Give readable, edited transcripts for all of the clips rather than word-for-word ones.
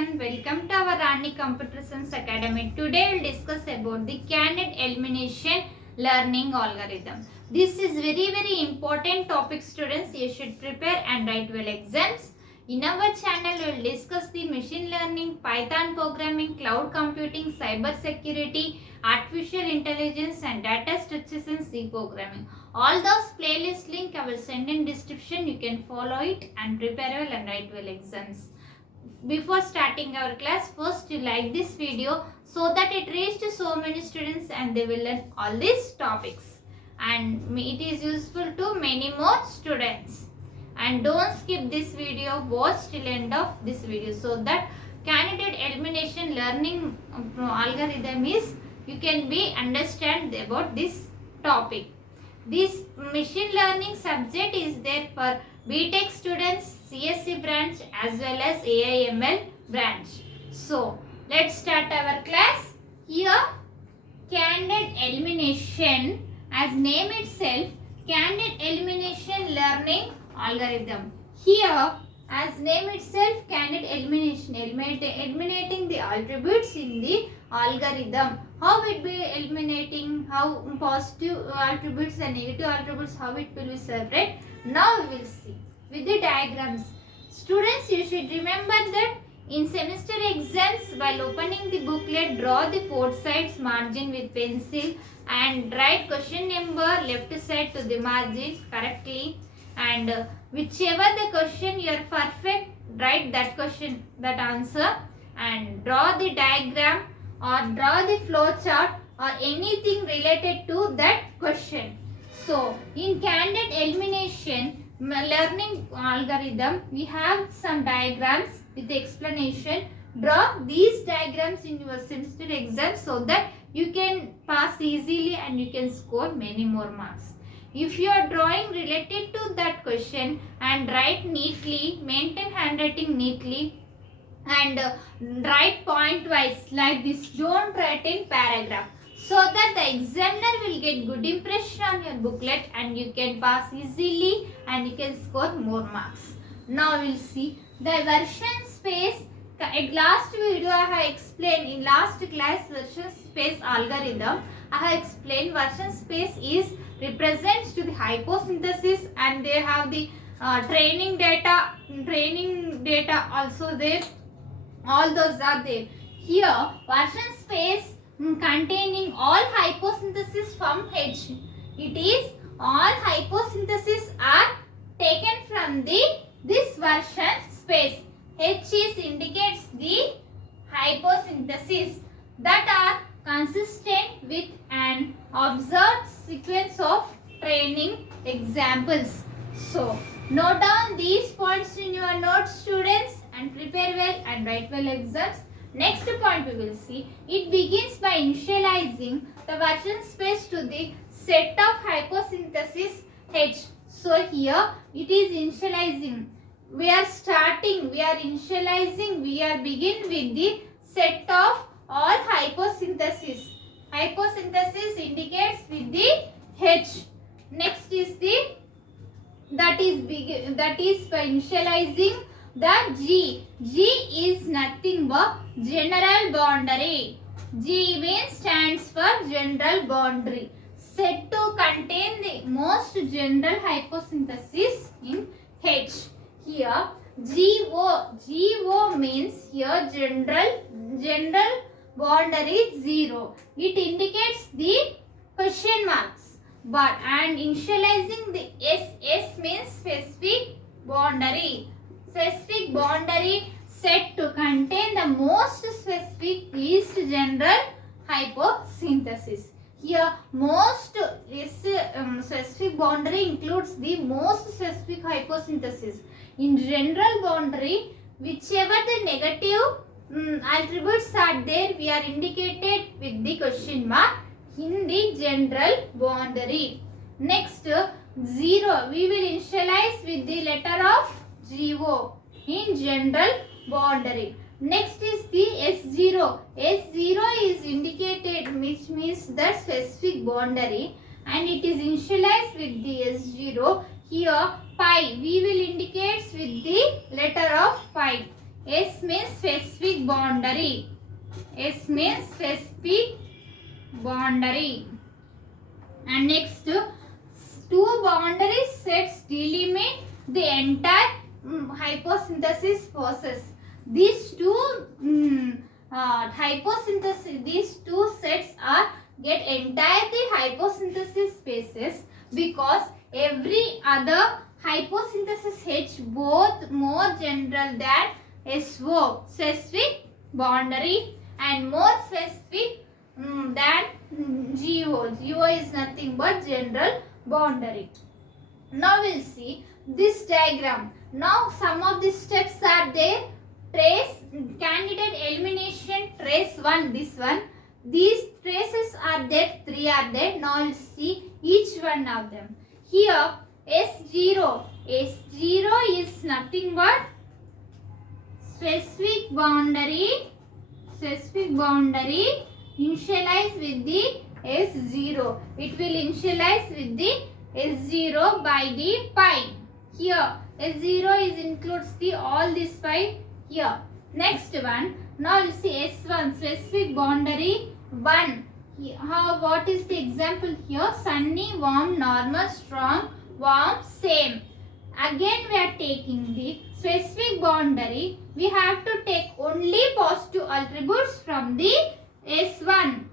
everyone, welcome to our Rani Computer Science Academy. Today we will discuss about the candidate elimination learning algorithm. This is very important topic, students. You should prepare and write well exams. In our channel we will discuss the machine learning, Python programming, cloud computing, cyber security, artificial intelligence and data structures and C programming. All those playlist link I will send in description. You can follow it and prepare well and write well exams. Before starting our class, first you like this video so that it reaches so many students and they will learn all these topics and it is useful to many more students. And don't skip this video, watch till end of this video so that candidate elimination learning algorithm is you can be understand about this topic. This machine learning subject is there for B.tech students, CSC branch as well as AIML branch. So, let's start our class. Here, candidate elimination, as name itself, candidate elimination learning algorithm. Here, as name itself, candidate elimination, eliminating the attributes in the algorithm. How it be eliminating, how positive attributes and negative attributes, how it will be separate. Now we will see with the diagrams. Students, you should remember that in semester exams, while opening the booklet, draw the four sides margin with pencil and write question number left side to the margin correctly. And whichever the question you are perfect, write that question, that answer, and draw the diagram or draw the flow chart or anything related to that question. So, in candidate elimination learning algorithm, we have some diagrams with explanation. Draw these diagrams in your semester exam so that you can pass easily and you can score many more marks. If you are drawing related to that question and write neatly, maintain handwriting neatly and write point wise like this, don't write in paragraph, so that the examiner will get good impression on your booklet and you can pass easily and you can score more marks. Now we will see the version space. At last video I have explained in last class version space algorithm. I have explained version space is represents to the hyposynthesis and they have the training data also there. All those are there. Here version space containing all hyposynthesis from H. It is all hyposynthesis are taken from this version space. H is indicates the hyposynthesis that are consistent with an observed sequence of training examples. So, note down these points in your notes, students, and prepare well and write well exams. Next point we will see, it begins by initializing the version space to the set of hyposynthesis H. So, here it is initializing. We are initializing, we are begin with the set of all hyposynthesis. Hyposynthesis indicates with the H. Next is that is by initializing the G. G is nothing but general boundary. G means stands for general boundary. Set to contain the most general hyposynthesis in H. Here GO means here general boundary 0. It indicates the question marks. But and initializing the S means specific boundary. Specific boundary set to contain the most specific least general hyposynthesis. Here most specific boundary includes the most specific hyposynthesis. In general boundary, whichever the negative attributes are there, we are indicated with the question mark in the general boundary. Next, 0, we will initialize with the letter of GO in general boundary. Next is the S0. S0 is indicated, which means the specific boundary, and it is initialized with the S0. Here pi, we will indicate with the letter of pi. S means specific boundary. S means specific boundary. And next, two boundary sets delimit the entire hyposynthesis process. These two these two sets are get entirely hyposynthesis spaces because every other hyposynthesis H both more general than SO, specific boundary, and more specific than GO. GO is nothing but general boundary. Now we'll see this diagram. Now some of the steps are there. Trace candidate elimination, trace 1, this one. These traces are there, 3 are there. Now we'll see each one of them. Here S0 is nothing but specific boundary initialize with the S0. It will initialize with the S0 by the pi. Here S0 is includes the all this pi here. Next one. Now we'll see S1 specific boundary 1. What is the example here? Sunny, warm, normal, strong, warm, same. Again we are taking the specific boundary. We have to take only positive attributes from the S1.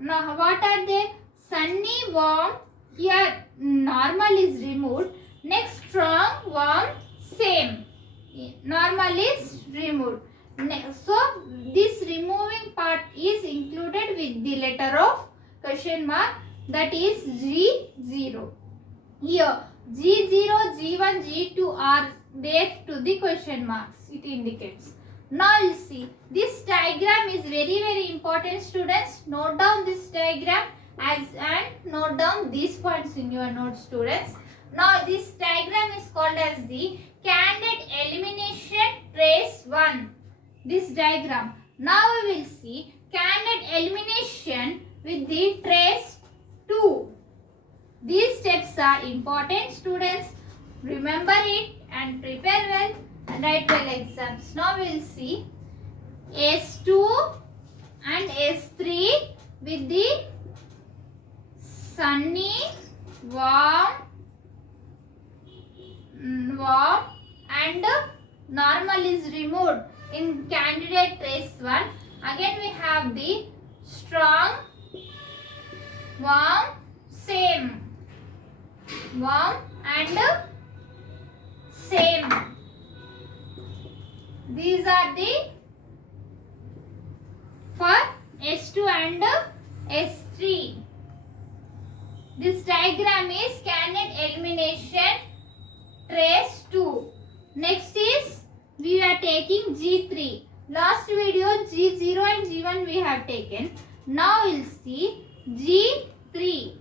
Now what are they? Sunny, warm. Here normal is removed. Next, strong, warm, same. Normal is removed. So this removing part is included with the letter of question mark, that is G0. Here G0, G1, G2 are there to the question marks. It indicates. Now you see this diagram is very important, students. Note down this diagram and note down these points in your notes, students. Now this diagram is called as the candidate elimination trace 1. This diagram. Now we will see candidate elimination with the trace 2. These steps are important, students. Remember it and prepare well and write well exams. Now we will see S2 and S3 with the sunny, warm and normal is removed in candidate trace 1. Again we have the strong, warm, same, warm and same. These are the for S2 and S3. This diagram is candidate elimination trace 2. Next is we are taking G3. Last video G0 and G1 we have taken. Now we'll see G3.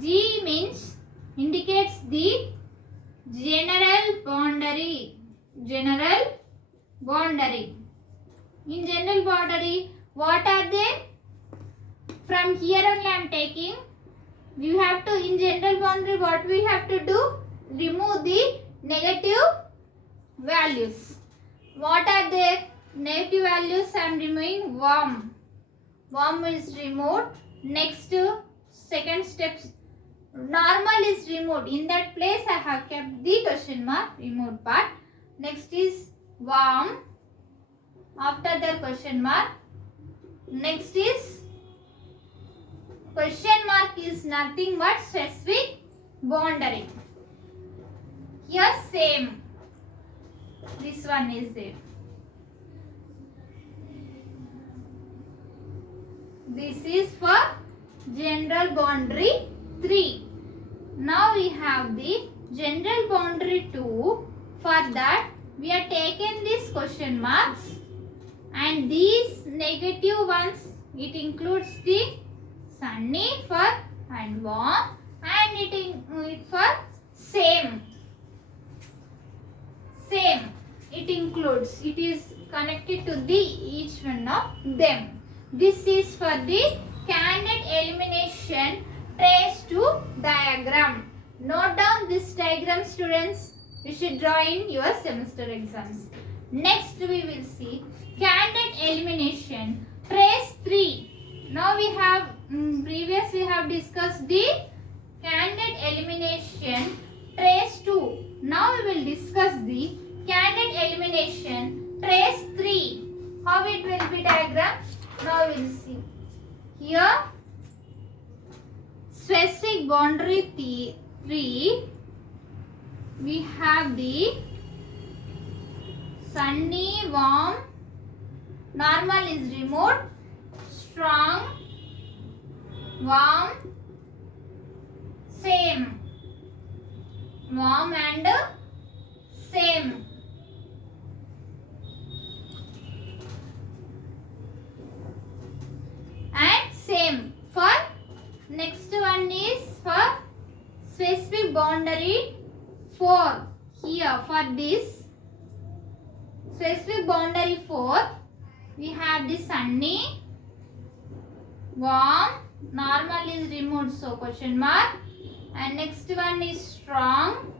G means indicates the general boundary. General boundary. In general boundary, what are they? From here only I am taking. We have to, in general boundary, what we have to do? Remove the negative values. What are their negative values? I am removing warm. Warm is removed. Next, second step, normal is removed. In that place I have kept the question mark, removed part. Next is warm. After the question mark. Next is question mark is nothing but specific boundary. Here same. This one is there. This is for general boundary 3. Now we have the general boundary 2. For that we are taken these question marks and these negative ones. It includes the sunny for and warm and it for same. Same. It includes. It is connected to the each one of them. This is for the candidate elimination trace 2 diagram. Note down this diagram, students. You should draw in your semester exams. Next we will see candidate elimination trace 3. Now we have previous we have discussed the candidate elimination trace 2. Now we will discuss the candidate elimination trace 3. How it will be diagram? Now we will see. Here specific boundary 3, we have the sunny, warm, normal is removed, strong, warm, same, warm and same. And same. For next one is for specific boundary 4. Here for this specific boundary 4, we have the sunny, warm, normal is removed, so question mark. And next one is strong,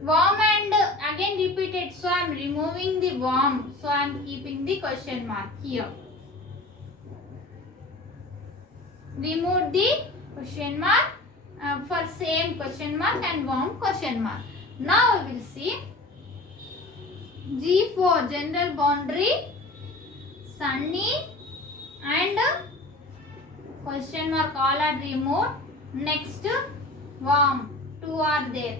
warm and again repeated, so I am removing the warm, so I am keeping the question mark here. Remove the question mark for same question mark and warm question mark. Now we will see G4 general boundary sunny and question mark all are removed. Next warm, 2 are there.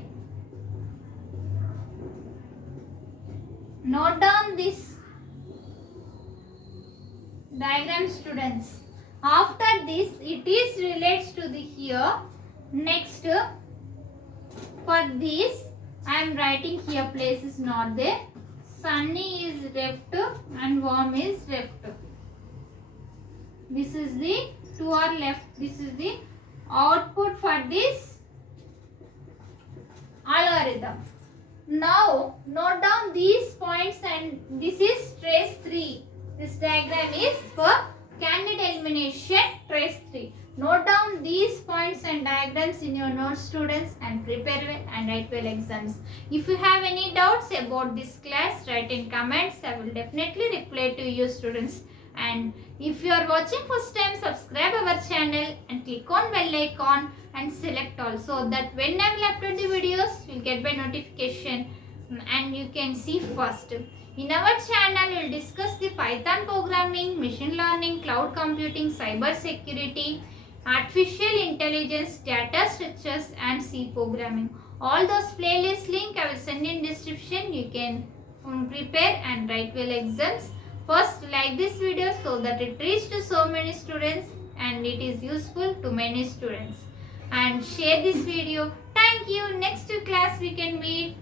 Note down this diagram, students. After this it is relates to the here. Next for this I am writing here, place is not there. Sunny is left and warm is left. This is the 2 are left. This is the output for this algorithm. Now note down these points, and this is trace 3. This diagram is for candidate elimination trace 3. Note down these points and diagrams in your notes, students, and prepare well and write well exams. If you have any doubts about this class, write in comments. I will definitely reply to you, students. And if you are watching first time, subscribe our channel and click on bell icon and select all, so that when I will upload the videos, you will get by notification and you can see first. In our channel, we will discuss the Python programming, machine learning, cloud computing, cyber security, artificial intelligence, data structures and C programming. All those playlist link I will send in description. You can prepare and write well exams. First, like this video so that it reaches to so many students and it is useful to many students. And share this video. Thank you. Next class we can meet.